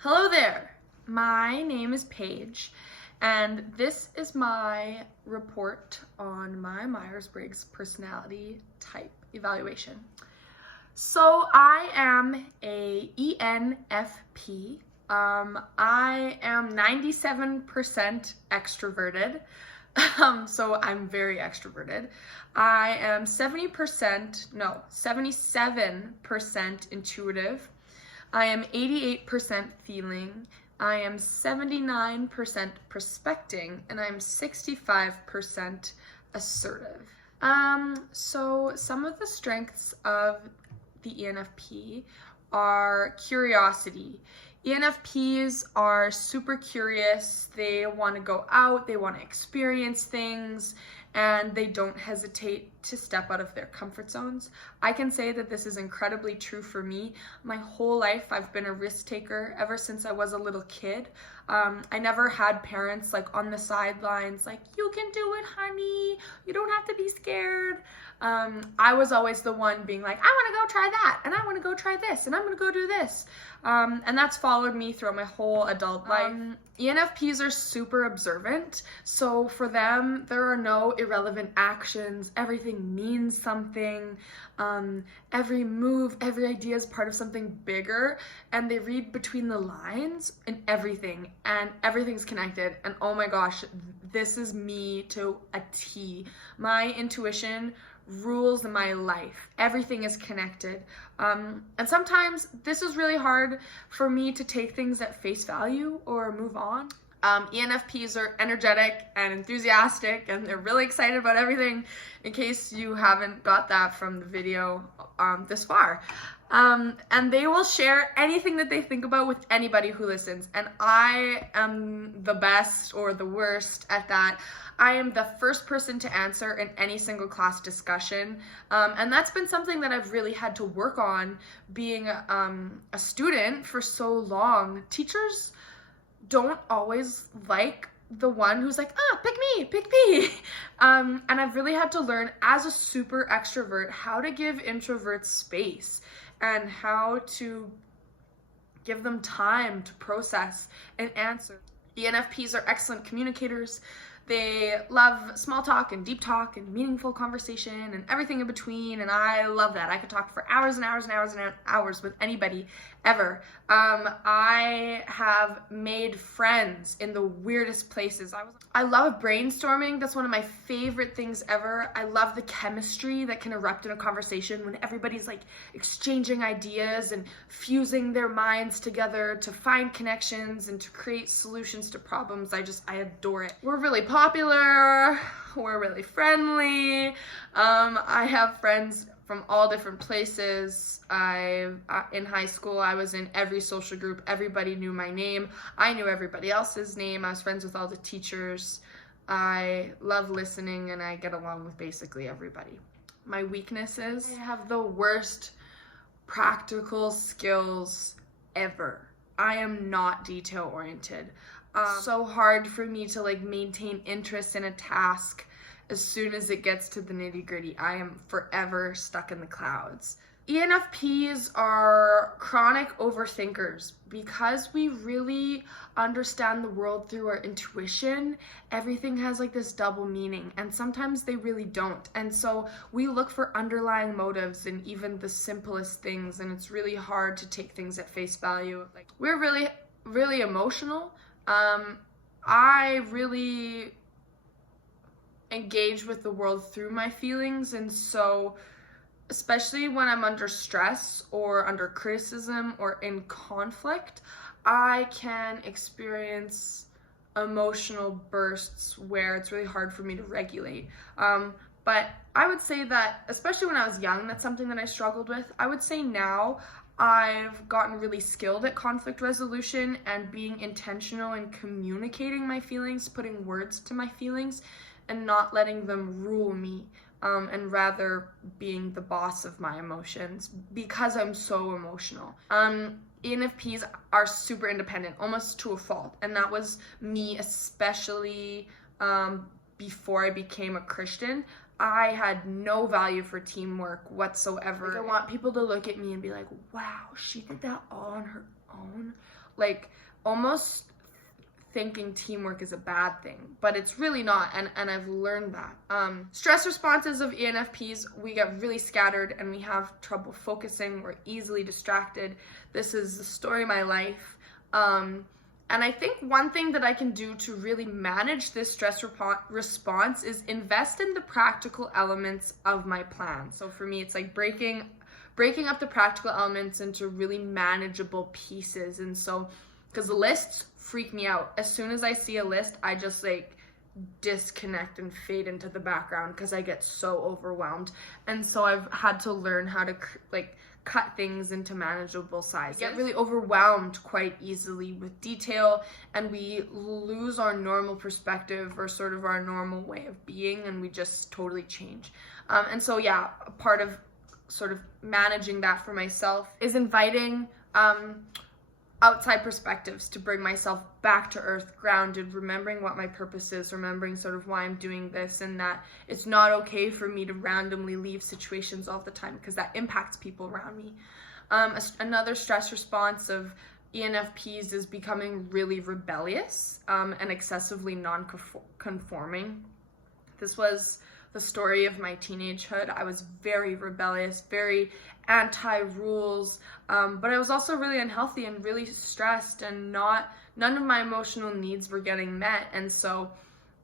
Hello there, my name is Paige, and this is my report on my Myers-Briggs personality type evaluation. So I am a ENFP. I am 97% extroverted, so I'm very extroverted. I am 77% intuitive. I am 88% feeling, I am 79% prospecting, and I'm 65% assertive. So some of the strengths of the ENFP are curiosity. ENFPs are super curious, they want to go out, they want to experience things, and they don't hesitate to step out of their comfort zones. I can say that this is incredibly true for me. My whole life I've been a risk taker ever since I was a little kid. I never had parents like on the sidelines like, you can do it, honey, you don't have to be scared. I was always the one being like, I want to go try that, and I want to go try this, and I'm going to go do this. And that's followed me throughout my whole adult life. ENFPs are super observant, so for them, there are no irrelevant actions. Everything means something. Every move, every idea is part of something bigger, and they read between the lines in everything, and everything's connected. And oh my gosh, this is me to a T. My intuition rules my life. Everything is connected. And sometimes this is really hard for me to take things at face value or move on. ENFPs are energetic and enthusiastic, and they're really excited about everything, in case you haven't got that from the video this far. And they will share anything that they think about with anybody who listens. And I am the best or the worst at that. I am the first person to answer in any single class discussion. And that's been something that I've really had to work on being a student for so long. Teachers don't always like the one who's like, pick me. And I've really had to learn as a super extrovert how to give introverts space and how to give them time to process and answer. ENFPs are excellent communicators. They love small talk and deep talk and meaningful conversation and everything in between, and I love that. I could talk for hours and hours and hours and hours with anybody, ever. I have made friends in the weirdest places. I love brainstorming. That's one of my favorite things ever. I love the chemistry that can erupt in a conversation when everybody's like exchanging ideas and fusing their minds together to find connections and to create solutions to problems. I adore it. We're really popular, we're really friendly. I have friends from all different places. In high school, I was in every social group. Everybody knew my name. I knew everybody else's name. I was friends with all the teachers. I love listening, and I get along with basically everybody. My weaknesses: I have the worst practical skills ever. I am not detail-oriented. So hard for me to like maintain interest in a task. As soon as it gets to the nitty-gritty, I am forever stuck in the clouds. ENFPs are chronic overthinkers. Because we really understand the world through our intuition, everything has like this double meaning, and sometimes they really don't. And so we look for underlying motives in even the simplest things, and it's really hard to take things at face value. Like, we're really, really emotional. I really engage with the world through my feelings, and so especially when I'm under stress or under criticism or in conflict, I can experience emotional bursts where it's really hard for me to regulate. But I would say that, especially when I was young, that's something that I struggled with. I would say now I've gotten really skilled at conflict resolution and being intentional in communicating my feelings, putting words to my feelings, and not letting them rule me, and rather being the boss of my emotions because I'm so emotional. ENFPs are super independent, almost to a fault, and that was me especially before I became a Christian. I had no value for teamwork whatsoever. Like, I want people to look at me and be like, wow, she did that all on her own. like almost thinking teamwork is a bad thing, but it's really not, and I've learned that. Stress responses of ENFPs, we get really scattered and we have trouble focusing, we're easily distracted. This is the story of my life. And I think one thing that I can do to really manage this stress response is invest in the practical elements of my plan. So for me, it's like breaking up the practical elements into really manageable pieces. And so, because the lists freak me out. As soon as I see a list, I just like disconnect and fade into the background because I get so overwhelmed. And so I've had to learn how to cut things into manageable sizes. I get really overwhelmed quite easily with detail, and we lose our normal perspective or sort of our normal way of being, and we just totally change. And so yeah, a part of sort of managing that for myself is inviting outside perspectives to bring myself back to earth, grounded, remembering what my purpose is, remembering sort of why I'm doing this, and that it's not okay for me to randomly leave situations all the time because that impacts people around me. Another stress response of ENFPs is becoming really rebellious and excessively non-conforming. This was the story of my teenagehood. I was very rebellious, very anti-rules, but I was also really unhealthy and really stressed, and none of my emotional needs were getting met. And so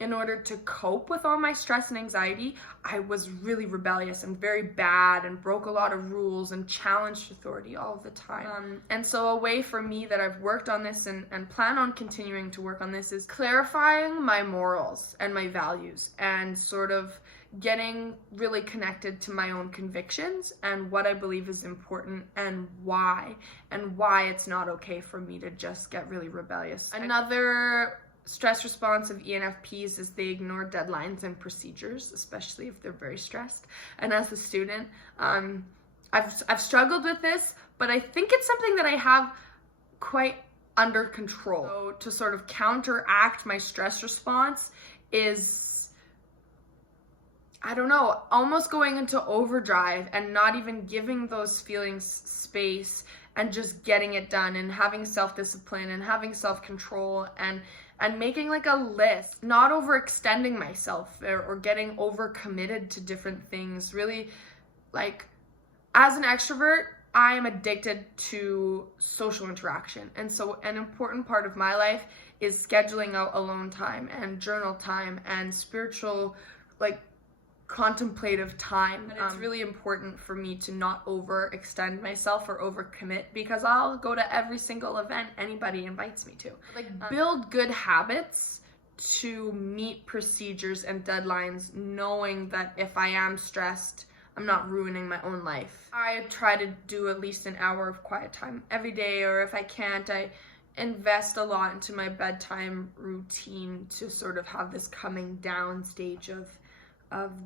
in order to cope with all my stress and anxiety, I was really rebellious and very bad and broke a lot of rules and challenged authority all the time. And so a way for me that I've worked on this and plan on continuing to work on this is clarifying my morals and my values, and sort of getting really connected to my own convictions and what I believe is important and why it's not okay for me to just get really rebellious. Another stress response of ENFPs is they ignore deadlines and procedures, especially if they're very stressed. And as a student, I've struggled with this, but I think it's something that I have quite under control. So to sort of counteract my stress response is, I don't know, almost going into overdrive and not even giving those feelings space and just getting it done, and having self-discipline and having self-control and making like a list, not overextending myself or getting overcommitted to different things. Really, like, as an extrovert, I am addicted to social interaction. And so an important part of my life is scheduling out alone time and journal time and spiritual, like, contemplative time. It's really important for me to not overextend myself or overcommit, because I'll go to every single event anybody invites me to. Build good habits to meet procedures and deadlines, knowing that if I am stressed, I'm not ruining my own life. I try to do at least an hour of quiet time every day, or if I can't, I invest a lot into my bedtime routine to sort of have this coming down stage of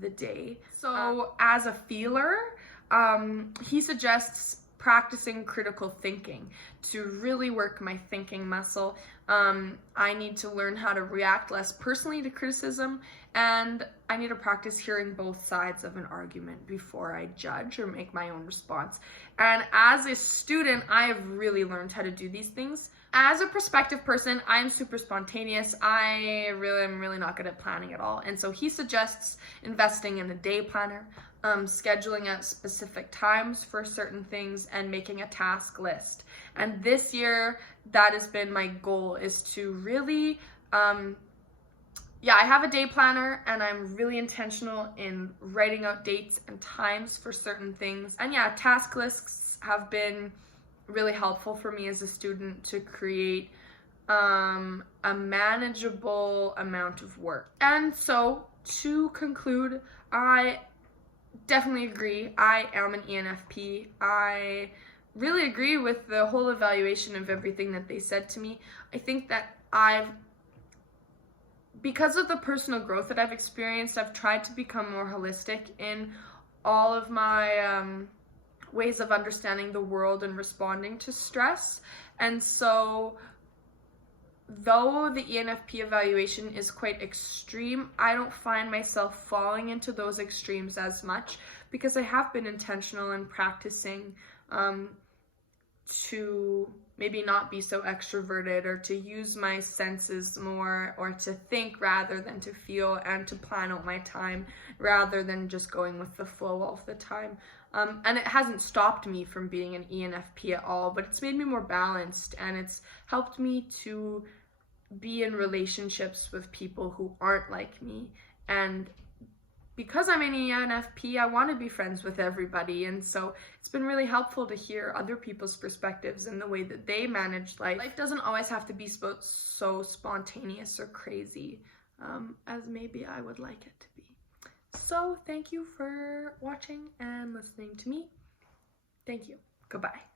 the day. So as a feeler, he suggests practicing critical thinking to really work my thinking muscle. I need to learn how to react less personally to criticism, and I need to practice hearing both sides of an argument before I judge or make my own response. And as a student, I have really learned how to do these things. As a prospective person, I'm super spontaneous. I am really not good at planning at all. And so he suggests investing in a day planner, scheduling out specific times for certain things, and making a task list. And this year, that has been my goal, is to really, I have a day planner, and I'm really intentional in writing out dates and times for certain things. And yeah, task lists have been really helpful for me as a student to create a manageable amount of work. And so to conclude, I definitely agree. I am an ENFP. I really agree with the whole evaluation of everything that they said to me. I think that because of the personal growth that I've experienced, I've tried to become more holistic in all of my ways of understanding the world and responding to stress. And so though the ENFP evaluation is quite extreme, I don't find myself falling into those extremes as much, because I have been intentional in practicing to maybe not be so extroverted, or to use my senses more, or to think rather than to feel, and to plan out my time rather than just going with the flow all the time. And it hasn't stopped me from being an ENFP at all, but it's made me more balanced, and it's helped me to be in relationships with people who aren't like me. And because I'm an ENFP, I want to be friends with everybody, and so it's been really helpful to hear other people's perspectives and the way that they manage life. Life doesn't always have to be so spontaneous or crazy as maybe I would like it to be. So thank you for watching and listening to me. Thank you. Goodbye.